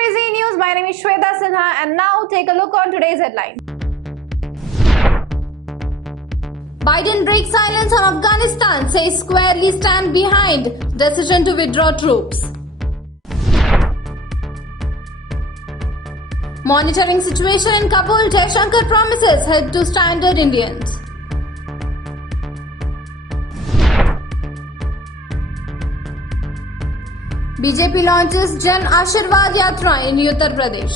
Crazy News. My name is Shweta Sinha, and now take a look on today's headline. Biden breaks silence on Afghanistan, says squarely stand behind decision to withdraw troops. Monitoring situation in Kabul, Jaishankar promises help to stranded Indians. BJP launches Jan Ashirwad Yatra in Uttar Pradesh.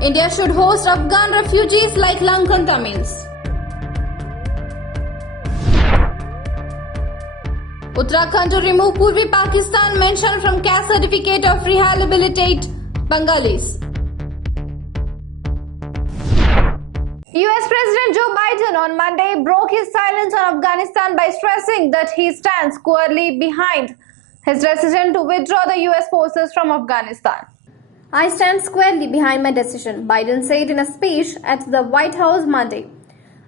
India should host Afghan refugees like Lankan Tamils. Uttarakhand to remove Purvi Pakistan mention from caste certificate of rehabilitate Bengalis. US President Joe Biden on Monday broke his silence on Afghanistan by stressing that he stands squarely behind his decision to withdraw the US forces from Afghanistan. I stand squarely behind my decision, Biden said in a speech at the White House Monday.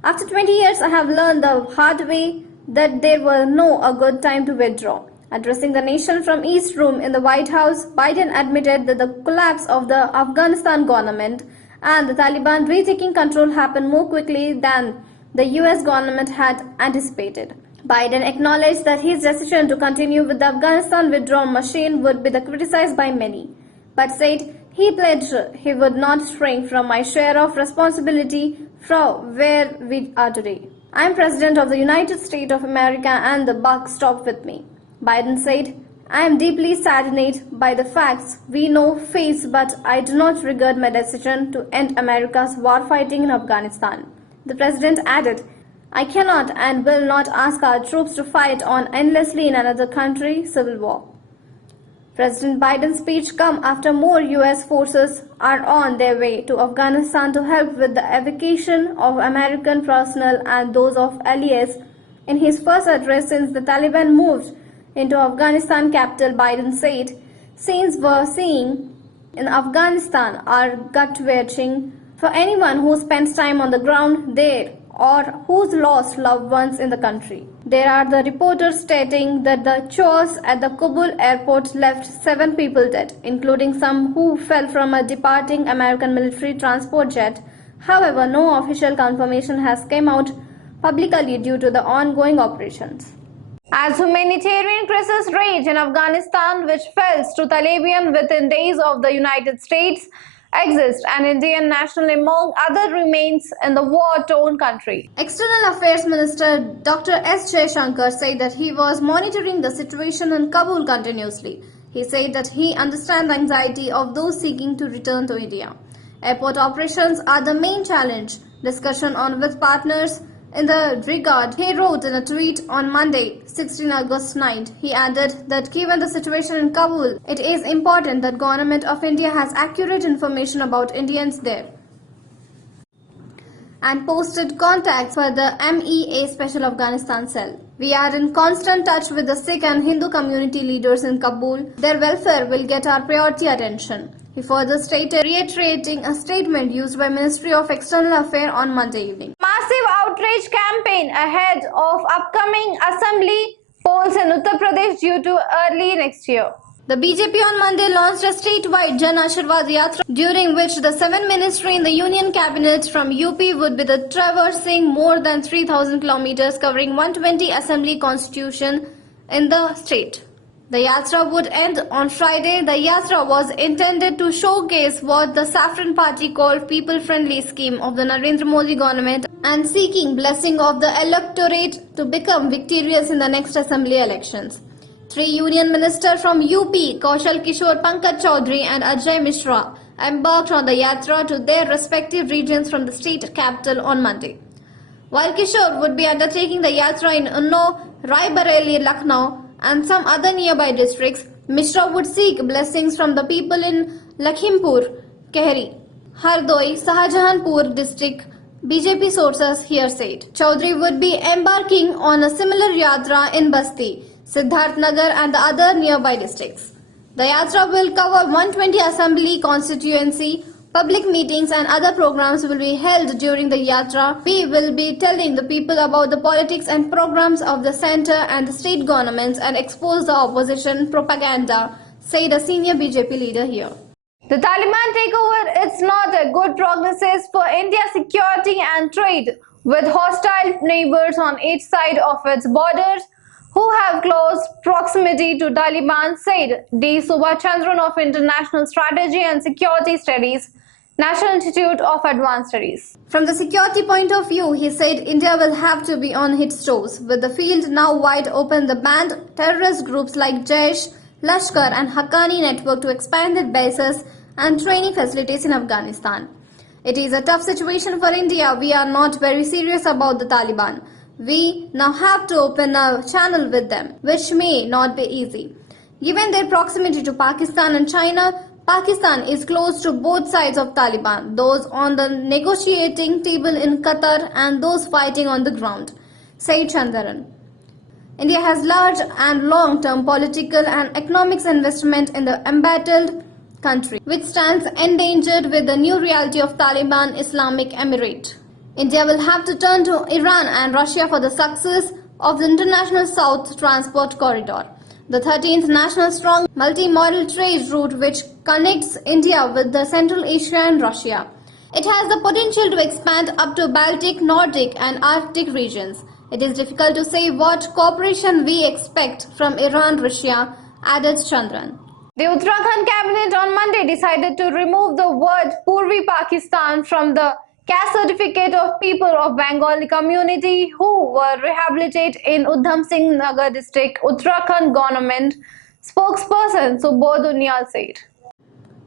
After 20 years, I have learned the hard way that there was no a good time to withdraw. Addressing the nation from East Room in the White House, Biden admitted that the collapse of the Afghanistan government and the Taliban retaking control happened more quickly than the US government had anticipated. Biden acknowledged that his decision to continue with the Afghanistan withdrawal machine would be criticized by many, but said he pledged he would not shrink from my share of responsibility from where we are today. I am President of the United States of America and the buck stopped with me. Biden said, I am deeply saddened by the facts we now face, but I do not regret my decision to end America's war fighting in Afghanistan. The President added, I cannot and will not ask our troops to fight on endlessly in another country's civil war. President Biden's speech comes after more US forces are on their way to Afghanistan to help with the evacuation of American personnel and those of allies. In his first address since the Taliban moved into Afghanistan capital, Biden said, scenes we're seeing in Afghanistan are gut-wrenching for anyone who spends time on the ground there or who's lost loved ones in the country. There are the reporters stating that the chaos at the Kabul airport left 7 people dead, including some who fell from a departing American military transport jet. However, no official confirmation has come out publicly due to the ongoing operations. As humanitarian crisis rage in Afghanistan, which falls to Taliban within days of the United States, exist an Indian national among other remains in the war-torn country. External Affairs Minister Dr. S. Jaishankar said that he was monitoring the situation in Kabul continuously. He said that he understands the anxiety of those seeking to return to India. Airport operations are the main challenge. Discussion on with partners in the regard, he wrote in a tweet on Monday, 16 August night. He added that given the situation in Kabul, it is important that Government of India has accurate information about Indians there and posted contacts for the MEA Special Afghanistan Cell. We are in constant touch with the Sikh and Hindu community leaders in Kabul. Their welfare will get our priority attention. He further stated, reiterating a statement used by Ministry of External Affairs on Monday evening. Massive outrage campaign ahead of upcoming assembly polls in Uttar Pradesh due to early next year. The BJP on Monday launched a statewide Jan Ashirwad Yatra, during which the 7 ministries in the Union Cabinet from UP would be traversing more than 3,000 kilometers, covering 120 assembly constitutions in the state. The Yatra would end on Friday. The Yatra was intended to showcase what the Saffron Party called people-friendly scheme of the Narendra Modi government and seeking blessing of the electorate to become victorious in the next assembly elections. 3 union ministers from UP, Kaushal Kishore, Pankaj Chaudhary and Ajay Mishra, embarked on the Yatra to their respective regions from the state capital on Monday. While Kishore would be undertaking the Yatra in Unnao, Raebareli, Lucknow, and some other nearby districts, Mishra would seek blessings from the people in Lakhimpur, Kheri, Hardoi, Shahjahanpur district, BJP sources here said. Chaudhary would be embarking on a similar yatra in Basti, Siddharth Nagar and the other nearby districts. The yatra will cover 120 assembly constituency, Public meetings and other programs will be held during the Yatra. We will be telling the people about the politics and programs of the centre and the state governments and expose the opposition propaganda, said a senior BJP leader here. The Taliban takeover is not a good prognosis for India's security and trade, with hostile neighbors on each side of its borders who have close proximity to Taliban, said D. Subhachandran of International Strategy and Security Studies, National Institute of Advanced Studies. From the security point of view, he said India will have to be on its toes. With the field now wide open, the banned terrorist groups like Jaish, Lashkar and Haqqani network to expand their bases and training facilities in Afghanistan. It is a tough situation for India. We are not very serious about the Taliban. We now have to open a channel with them, which may not be easy. Given their proximity to Pakistan and China, Pakistan is close to both sides of Taliban, those on the negotiating table in Qatar and those fighting on the ground, said Chandran. India has large and long-term political and economic investment in the embattled country, which stands endangered with the new reality of Taliban Islamic Emirate. India will have to turn to Iran and Russia for the success of the International South Transport Corridor, the 13th national strong multi-modal trade route which connects India with the Central Asia and Russia. It has the potential to expand up to Baltic, Nordic and Arctic regions. It is difficult to say what cooperation we expect from Iran-Russia, added Chandran. The Uttarakhand cabinet on Monday decided to remove the word Purvi Pakistan from the caste certificate of people of Bengali community who were rehabilitated in Udham Singh Nagar district, Uttarakhand government spokesperson Subodh Unyal said.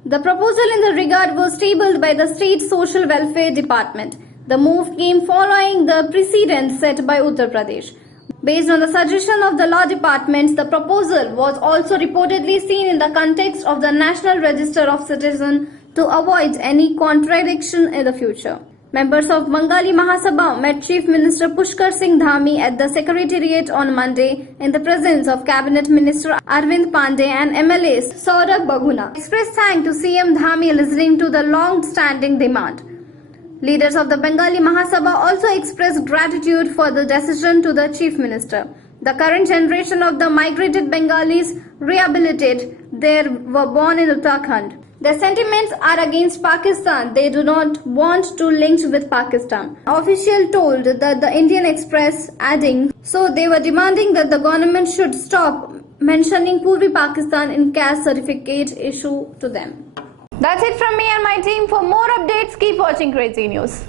The proposal in the regard was tabled by the State Social Welfare Department. The move came following the precedent set by Uttar Pradesh. Based on the suggestion of the law departments, the proposal was also reportedly seen in the context of the National Register of Citizens to avoid any contradiction in the future. Members of Bengali Mahasabha met Chief Minister Pushkar Singh Dhami at the Secretariat on Monday in the presence of Cabinet Minister Arvind Pandey and MLAs Saurabh Baguna. Expressed thanks to CM Dhami listening to the long-standing demand. Leaders of the Bengali Mahasabha also expressed gratitude for the decision to the Chief Minister. The current generation of the migrated Bengalis rehabilitated there were born in Uttarakhand. Their sentiments are against Pakistan. They do not want to link with Pakistan. Official told that the Indian Express, adding, so they were demanding that the government should stop mentioning Purvi Pakistan in caste certificate issue to them. That's it from me and my team. For more updates, keep watching Crazy News.